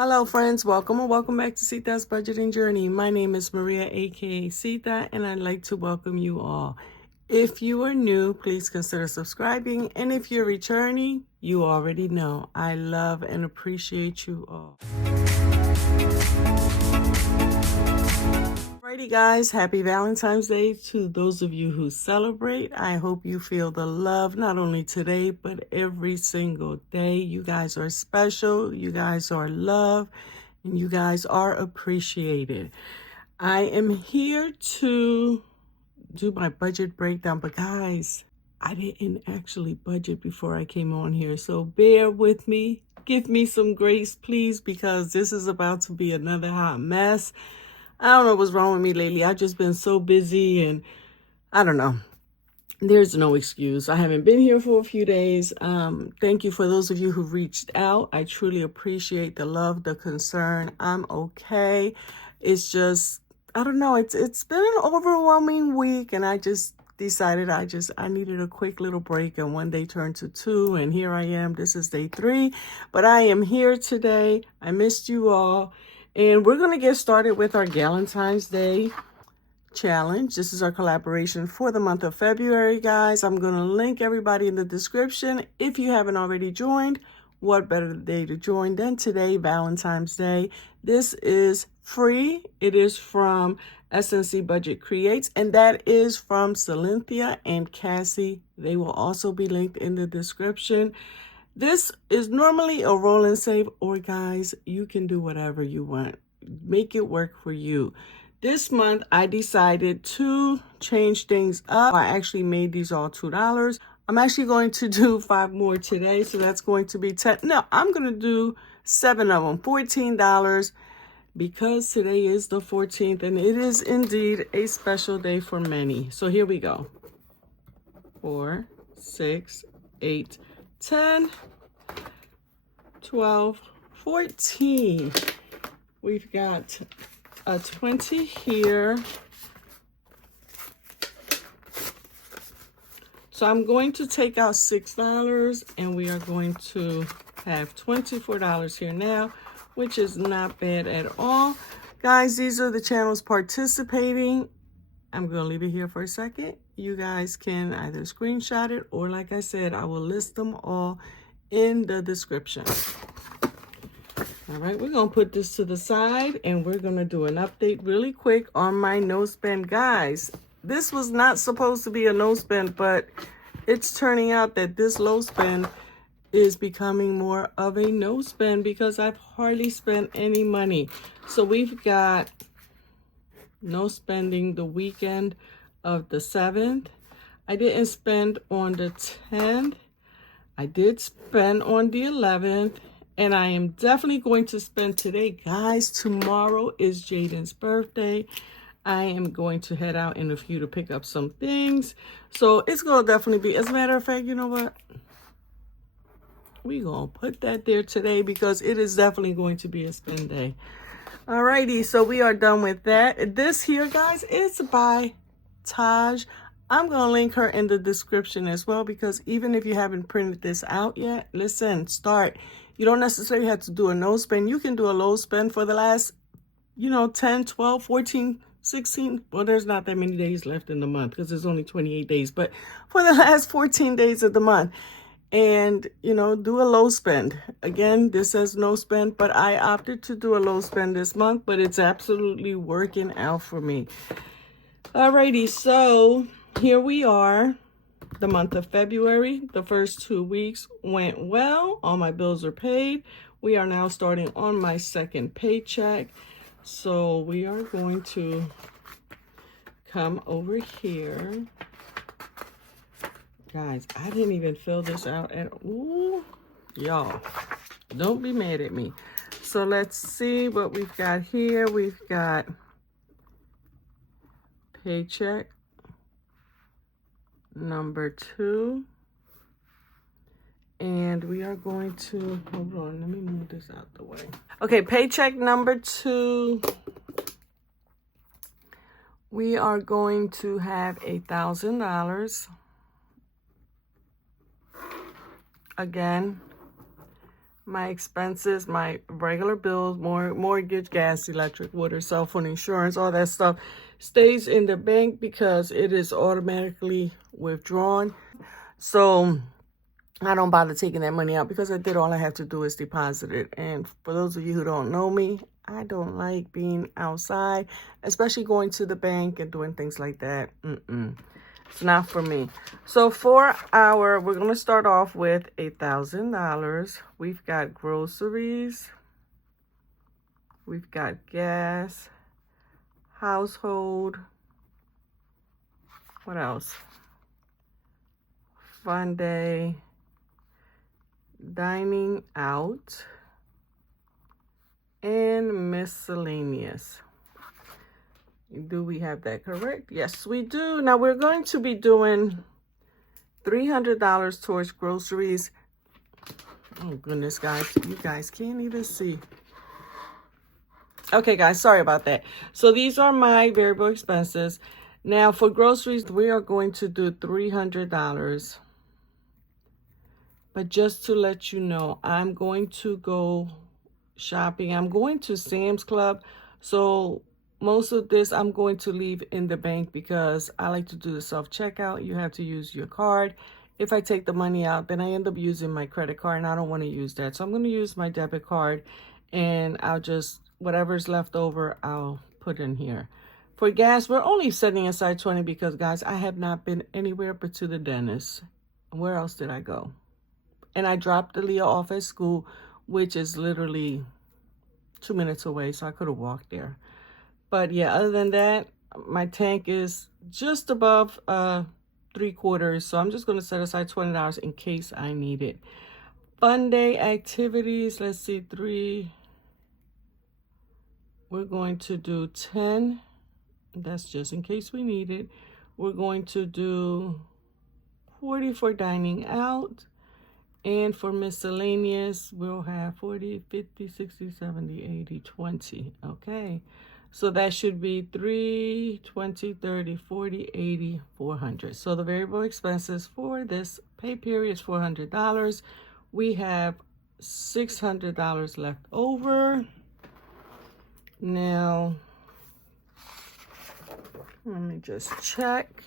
Hello friends, welcome or welcome back to Sita's Budgeting Journey. My name is Maria, aka Sita, and I'd like to welcome you all. If you are new, please consider subscribing, and if you're returning, you already know I love and appreciate you all. Alrighty guys, happy Valentine's Day to those of you who celebrate. I hope you feel the love not only today but every single day. You guys are special, you guys are loved, and you guys are appreciated. I am here to do my budget breakdown, but guys, I didn't actually budget before I came on here, so bear with me. Give me some grace, please, because this is about to be another hot mess. I don't know what's wrong with me lately. I've just been so busy and I don't know. There's no excuse. I haven't been here for a few days. Thank you for those of you who reached out. I truly appreciate the love, the concern. I'm okay. It's just, I don't know. It's been an overwhelming week and I just decided I needed a quick little break, and one day turned to two, and here I am. This is day 3, but I am here today. I missed you all. And we're going to get started with our Valentine's Day challenge. This is our collaboration for the month of February, guys. I'm going to link everybody in the description. If you haven't already joined, what better day to join than today, Valentine's Day. This is free. It is from SNC Budget Creates, and that is from Cynthia and Cassie. They will also be linked in the description. This is normally a roll and save, or guys, you can do whatever you want. Make it work for you. This month, I decided to change things up. I actually made these all $2. I'm actually going to do 5 more today, so that's going to be 10. No, I'm going to do 7 of them, $14, because today is the 14th, and it is indeed a special day for many. So here we go. 4, 6, 8, 10, 12, 14. We've got a 20 here. So I'm going to take out $6 and we are going to have $24 here now, which is not bad at all. Guys, these are the channels participating. I'm going to leave it here for a second. You guys can either screenshot it, or like I said, I will list them all in the description. All right, we're going to put this to the side and we're going to do an update really quick on my no spend. Guys, this was not supposed to be a no spend, but it's turning out that this low spend is becoming more of a no spend because I've hardly spent any money. So we've got no spending the weekend of the 7th. I didn't spend on the 10th. I did spend on the 11th. And I am definitely going to spend today. Guys, tomorrow is Jaden's birthday. I am going to head out in a few to pick up some things. So it's going to definitely be, as a matter of fact, you know what? We're going to put that there today because it is definitely going to be a spend day. Alrighty, so we are done with that. This here, guys, is by Taj. I'm going to link her in the description as well, because even if you haven't printed this out yet, listen, start. You don't necessarily have to do a no spend. You can do a low spend for the last, 10, 12, 14, 16. Well, there's not that many days left in the month because there's only 28 days. But for the last 14 days of the month. And, do a low spend. Again, this says no spend, but I opted to do a low spend this month. But it's absolutely working out for me. Alrighty, so here we are. The month of February, the first 2 weeks went well. All my bills are paid. We are now starting on my second paycheck. So we are going to come over here. Guys, I didn't even fill this out at all. Y'all, don't be mad at me. So let's see what we've got here. We've got paycheck number 2, and we are going to, hold on, let me move this out the way. Okay, paycheck number 2, we are going to have $1,000. Again, my expenses, my regular bills, mortgage, gas, electric, water, cell phone, insurance, all that stuff stays in the bank because it is automatically withdrawn. So I don't bother taking that money out because I did all I have to do is deposit it. And for those of you who don't know me, I don't like being outside, especially going to the bank and doing things like that. It's not for me. So we're going to start off with $1,000. We've got groceries. We've got gas, household. What else? Fun day, dining out, and miscellaneous. Do we have that correct? Yes, we do. Now we're going to be doing $300 towards groceries. Oh goodness, guys, you guys can't even see. Okay, guys, sorry about that. So these are my variable expenses. Now for groceries, we are going to do $300. But just to let you know, I'm going to go shopping. I'm going to Sam's Club. So most of this I'm going to leave in the bank because I like to do the self-checkout. You have to use your card. If I take the money out, then I end up using my credit card, and I don't want to use that. So I'm going to use my debit card, and I'll just, whatever's left over, I'll put in here. For gas, we're only setting aside $20 because, guys, I have not been anywhere but to the dentist. Where else did I go? And I dropped Leah off at school, which is literally 2 minutes away, so I could have walked there. But yeah, other than that, my tank is just above 3/4, so I'm just going to set aside $20 in case I need it. Fun day activities, let's see, 3. We're going to do 10. That's just in case we need it. We're going to do 40 for dining out. And for miscellaneous, we'll have 40, 50, 60, 70, 80, 20. Okay. So that should be 3, 20, 30, 40, 80, 400. So the variable expenses for this pay period is $400. We have $600 left over. Now, let me just check.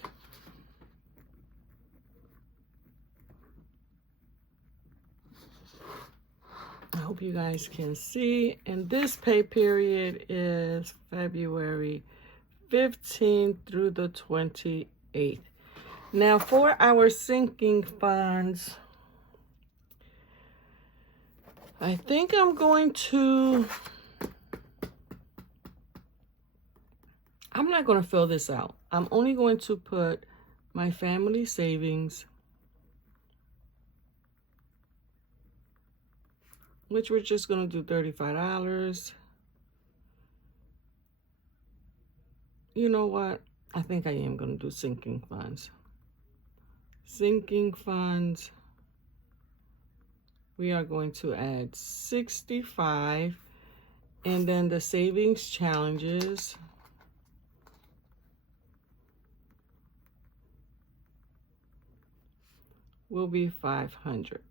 I hope you guys can see. And this pay period is February 15th through the 28th. Now for our sinking funds, I think I'm not going to fill this out. I'm only going to put my family savings, which we're just going to do $35. You know what? I think I am going to do sinking funds. Sinking funds, we are going to add 65. And then the savings challenges, will be 500.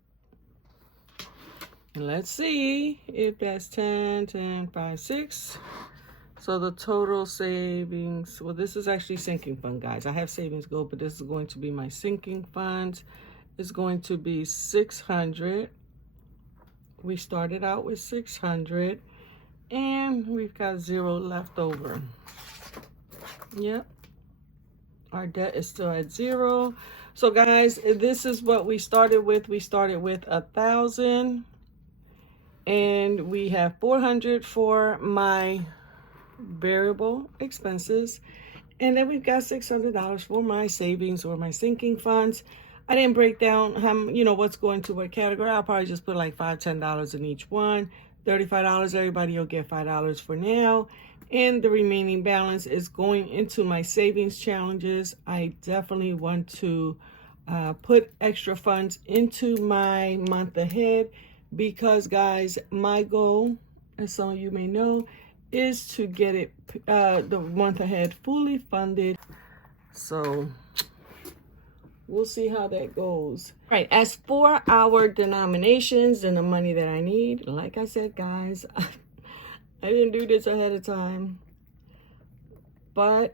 And let's see if that's 10, 10, 5, 6. So the total savings, well, this is actually sinking fund, guys. I have savings go, but this is going to be my sinking funds. It's going to be 600. We started out with 600, and we've got 0 left over. Yep. Our debt is still at 0. So, guys, this is what we started with. We started with 1,000. And we have 400 for my variable expenses. And then we've got $600 for my savings or my sinking funds. I didn't break down what's going to what category. I'll probably just put like $5, $10 in each one. $35, everybody will get $5 for now. And the remaining balance is going into my savings challenges. I definitely want to put extra funds into my month ahead. Because, guys, my goal, as some of you may know, is to get it the month ahead fully funded. So we'll see how that goes. Right, as for our denominations and the money that I need, like I said, guys, I didn't do this ahead of time. But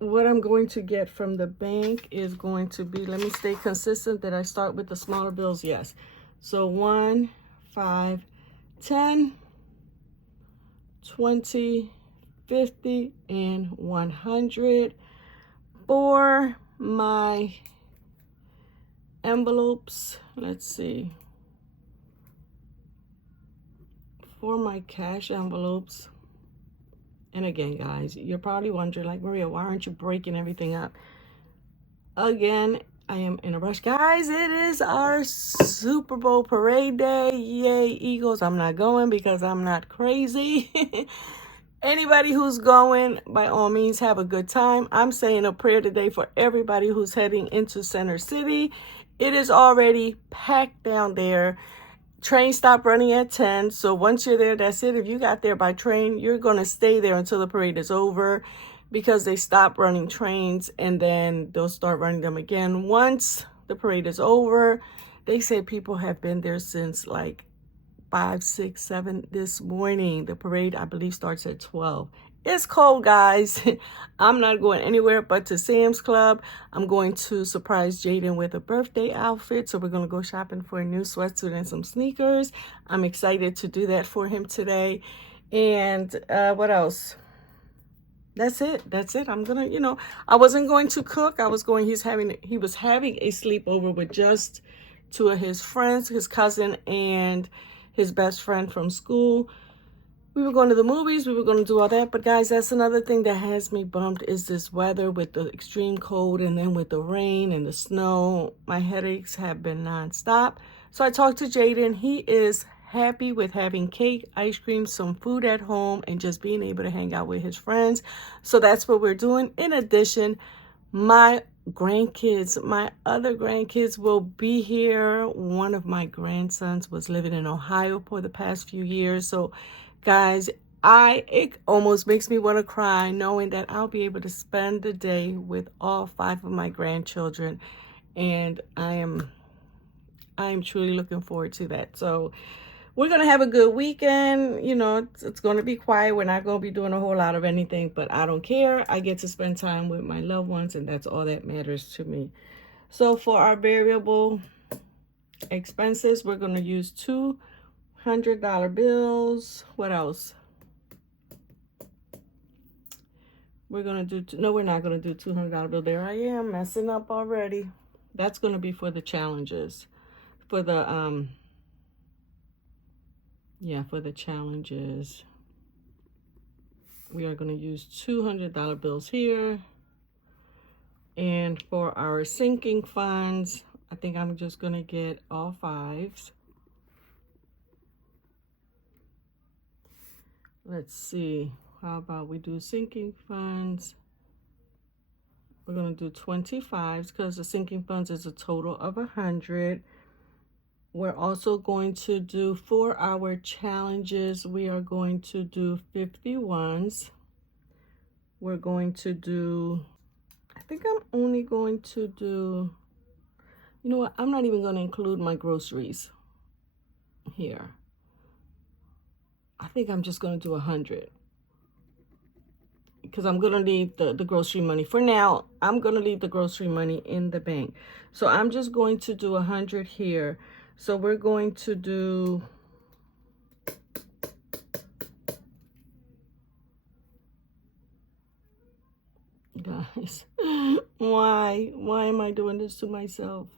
what I'm going to get from the bank is going to be, let me stay consistent that I start with the smaller bills, yes. So 1, 5, 10, 20, 50, and 100 for my envelopes. Let's see. For my cash envelopes. And again, guys, you're probably wondering, like, Maria, why aren't you breaking everything up? Again, I am in a rush. Guys, it is our Super Bowl parade day. Yay, Eagles. I'm not going because I'm not crazy. Anybody who's going, by all means, have a good time. I'm saying a prayer today for everybody who's heading into Center City. It is already packed down there. Train stop running at 10. So once you're there, that's it. If you got there by train, you're going to stay there until the parade is over because they stop running trains and then they'll start running them again once the parade is over. They say people have been there since like 5, 6, 7 this morning. The parade, I believe, starts at 12. It's cold, guys. I'm not going anywhere but to Sam's Club. I'm going to surprise Jaden with a birthday outfit. So we're going to go shopping for a new sweatsuit and some sneakers. I'm excited to do that for him today. And what else? That's it. That's it. I'm going to, I wasn't going to cook. He was having a sleepover with just 2 of his friends, his cousin and his best friend from school. We were going to the movies. We were going to do all that. But guys, that's another thing that has me bummed is this weather with the extreme cold and then with the rain and the snow. My headaches have been nonstop. So I talked to Jaden. He is happy with having cake, ice cream, some food at home, and just being able to hang out with his friends. So that's what we're doing. In addition, my grandkids, my other grandkids will be here. One of my grandsons was living in Ohio for the past few years. So guys, it almost makes me want to cry knowing that I'll be able to spend the day with all 5 of my grandchildren. And I am truly looking forward to that. So we're going to have a good weekend. It's going to be quiet. We're not going to be doing a whole lot of anything, but I don't care. I get to spend time with my loved ones, and that's all that matters to me. So for our variable expenses, we're going to use $200 bills. What else? We're going to do, no, we're not going to do $200 bill. There I am messing up already. That's going to be for the challenges. For the, for the challenges, we are going to use $200 bills here. And for our sinking funds, I think I'm just going to get all 5s. Let's see. How about we do sinking funds? We're going to do 25s because the sinking funds is a total of 100. We're also going to do, for our challenges, we are going to do 51s. We're going to do, I think I'm only going to do, you know what? I'm not even going to include my groceries here. I think I'm just going to do 100. Because I'm going to leave the grocery money. For now, I'm going to leave the grocery money in the bank. So I'm just going to do 100 here. So we're going to do, guys, why am I doing this to myself?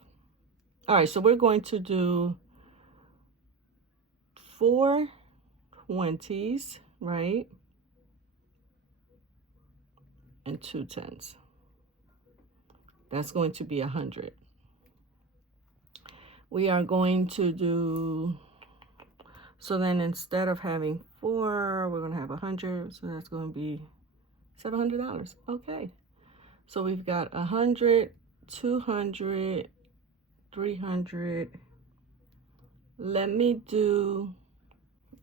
All right, so we're going to do 4 20s, right? And 2 10s. That's going to be 100. We are going to do, so then instead of having 4, we're going to have 100. So that's going to be $700. Okay. So we've got 100, 200, 300. Let me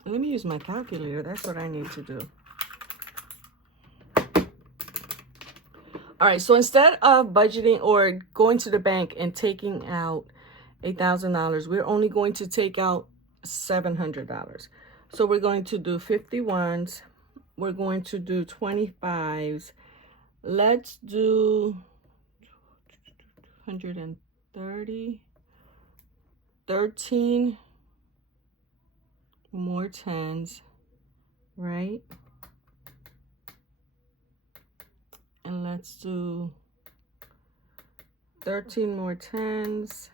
use my calculator. That's what I need to do. All right, so instead of budgeting or going to the bank and taking out $8,000, we're only going to take out $700. So we're going to do 51s. We're going to do 25s. Let's do 130. 13 more 10s, right? And let's do 13 more 10s.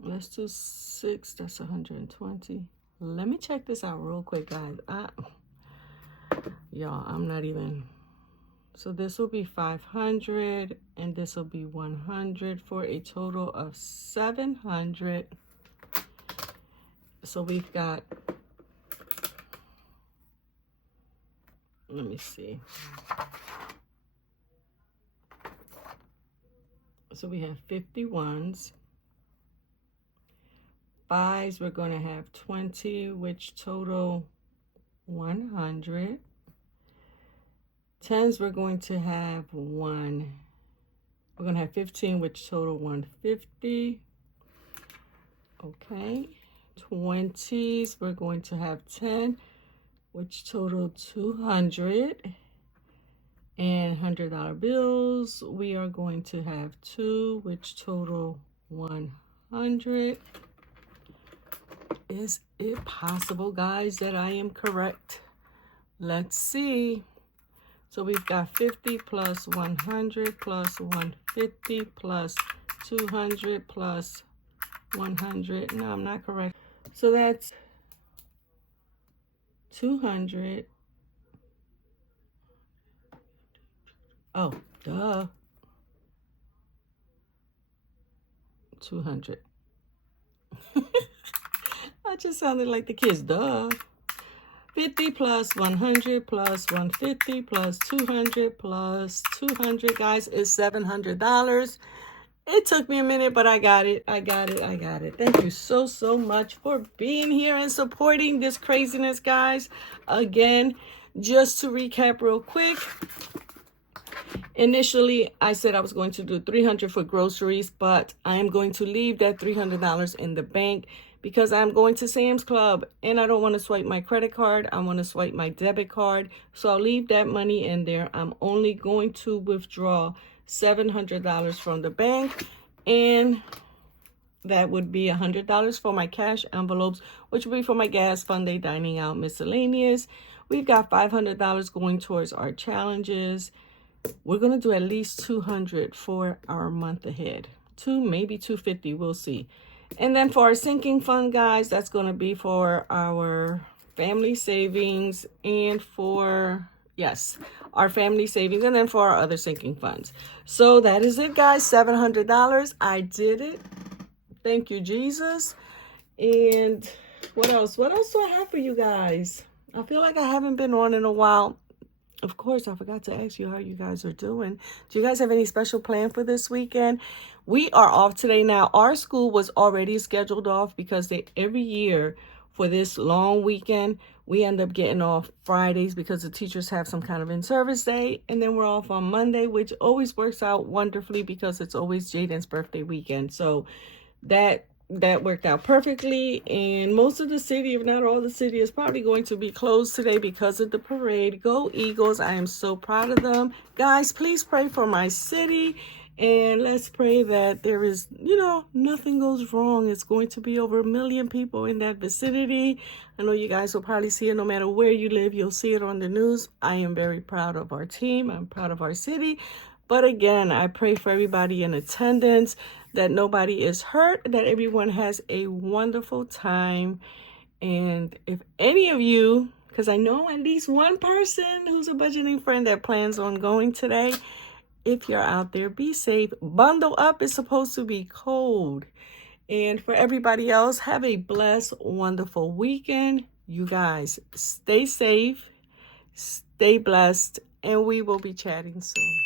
Let's do 6, that's 120. Let me check this out real quick, guys. Y'all, I'm not even. So this will be 500 and this will be 100 for a total of 700. So we've got, let me see. So we have 51s. 5s, we're going to have 20, which total 100. 10s, we're going to have 1. We're going to have 15, which total 150. Okay. 20s, we're going to have 10, which total 200. And $100 bills, we are going to have 2, which total 100. Is it possible, guys, that I am correct? Let's see. So we've got 50 plus 100 plus 150 plus 200 plus 100. No, I'm not correct. So that's 200. Oh, duh. 200. I just sounded like the kids, duh. 50 plus 100 plus 150 plus 200 plus 200, guys, is $700. It took me a minute, but I got it. I got it. Thank you so, so much for being here and supporting this craziness, guys. Again, just to recap real quick. Initially, I said I was going to do $300 for groceries, but I am going to leave that $300 in the bank because I'm going to Sam's Club and I don't want to swipe my credit card. I want to swipe my debit card. So I'll leave that money in there. I'm only going to withdraw $700 from the bank, and that would be $100 for my cash envelopes, which will be for my gas, fun day, dining out, miscellaneous. We've got $500 going towards our challenges. We're going to do at least $200 for our month ahead. Maybe $250, we'll see. And then for our sinking fund, guys, that's going to be for our family savings and for, yes, our family savings, and then for our other sinking funds. So that is it, guys. $700. I did it. Thank you, Jesus. And what else? What else do I have for you guys? I feel like I haven't been on in a while. Of course, I forgot to ask you how you guys are doing. Do you guys have any special plan for this weekend? We are off today. Now, our school was already scheduled off because every year for this long weekend, we end up getting off Fridays because the teachers have some kind of in-service day. And then we're off on Monday, which always works out wonderfully because it's always Jaden's birthday weekend. So that worked out perfectly, and most of the city, if not all the city, is probably going to be closed today because of the parade. Go Eagles. I am so proud of them. Guys, please pray for my city, and let's pray that there is, nothing goes wrong. It's going to be over 1 million people in that vicinity. I know you guys will probably see it no matter where you live. You'll see it on the news. I am very proud of our team. I'm proud of our city. But again, I pray for everybody in attendance, that nobody is hurt, that everyone has a wonderful time. And if any of you, because I know at least one person who's a budgeting friend that plans on going today, if you're out there, be safe. Bundle up. It's supposed to be cold. And for everybody else, have a blessed, wonderful weekend. You guys, stay safe, stay blessed, and we will be chatting soon.